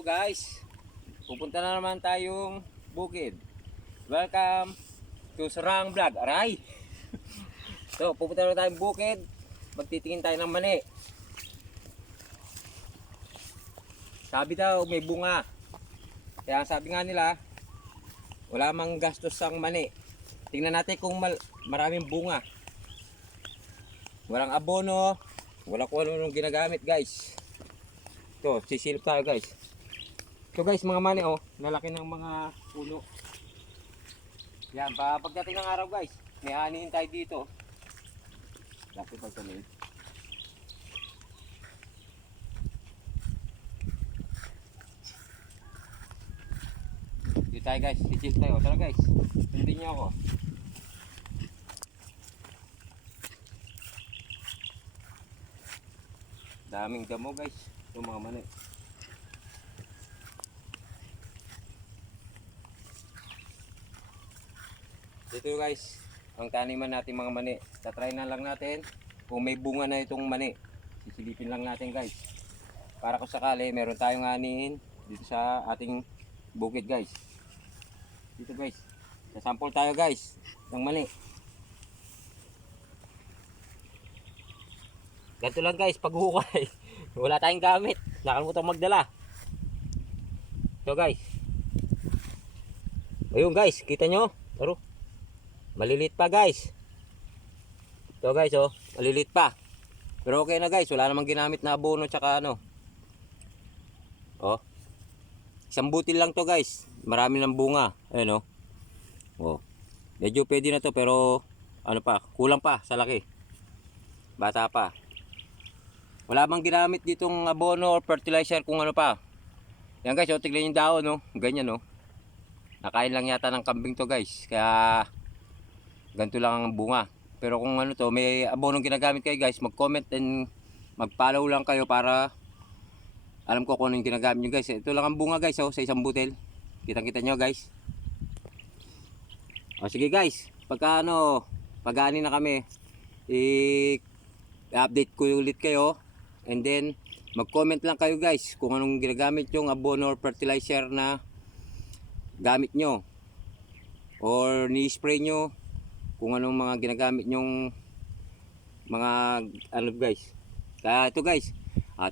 Hello guys, pupunta na naman tayong bukid. Welcome to Surang Vlog. Aray! So, pupunta na tayong bukid. Magtitingin tayo ng mani. Sabi daw may bunga. Kaya sabi nga nila, wala mang gastos ang mani. Tingnan natin kung maraming bunga. Walang abono, wala kung ano ginagamit guys. Ito, sisilip tayo guys. Ito guys, mga mani oh, nalaki ng mga puno. Yan, pagdating ng araw guys, may hanihin tayo dito. Lapit pa sa lid. Dito tayo guys, sisilip tayo. Tara guys, sundin niyo ako. Daming damo guys, ito mga mani. Dito guys, ang taniman natin mga mani. Tatry na lang natin kung may bunga na itong mani. Sisilipin lang natin guys. Para kung sakali meron tayong anihin dito sa ating bukid guys. Dito guys, sasample tayo guys ng mani. Ganito lang guys, paghukay. Wala tayong gamit. Nakalimutan magdala. Ito guys. Ayun guys, kita nyo? Taro. Maliliit pa guys. Ito guys oh, maliliit pa. Pero okay na guys, wala namang ginamit na abono tsaka ano. Oh. Isang butil lang to guys. Marami ng bunga. Ayun oh. Oh. Medyo pwede na to pero ano pa, kulang pa sa laki. Bata pa. Wala bang ginamit ditong abono or fertilizer kung ano pa. Yan guys, oh, tignan yung daon no. Ganyan no. Nakain lang yata ng kambing to guys. Kaya ganito lang ang bunga. Pero kung ano to, may abonong ginagamit kayo guys, mag-comment and mag-follow lang kayo para alam ko kung ano yung ginagamit nyo guys. Ito lang ang bunga guys oh, sa isang butil. Kitang-kita nyo guys. O sige guys, pagka ano, pag-ani na kami, i-update ko ulit kayo. And then, mag-comment lang kayo guys kung anong ginagamit yung abono or fertilizer na gamit nyo. Or ni-spray nyo. Kung anong mga ginagamit nyong mga ano guys. Kaya ito guys,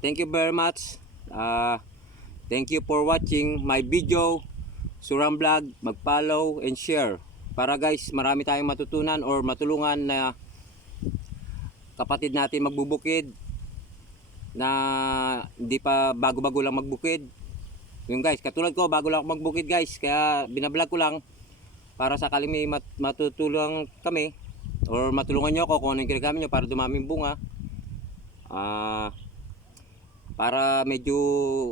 thank you very much. Thank you for watching my video. Surang Vlog, mag-follow and share. Para guys, marami tayong matutunan or matulungan na kapatid natin magbubukid na hindi pa bago-bago lang magbukid. Yung guys, katulad ko, bago lang ako magbukid guys. Kaya binablog ko lang para sakali may matutulong kami or matulungan nyo ako kung ano yung ginagamit nyo para dumaming bunga. Para medyo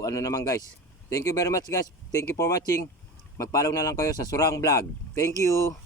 ano naman guys. Thank you very much guys. Thank you for watching. Mag-follow na lang kayo sa Surang Vlog. Thank you.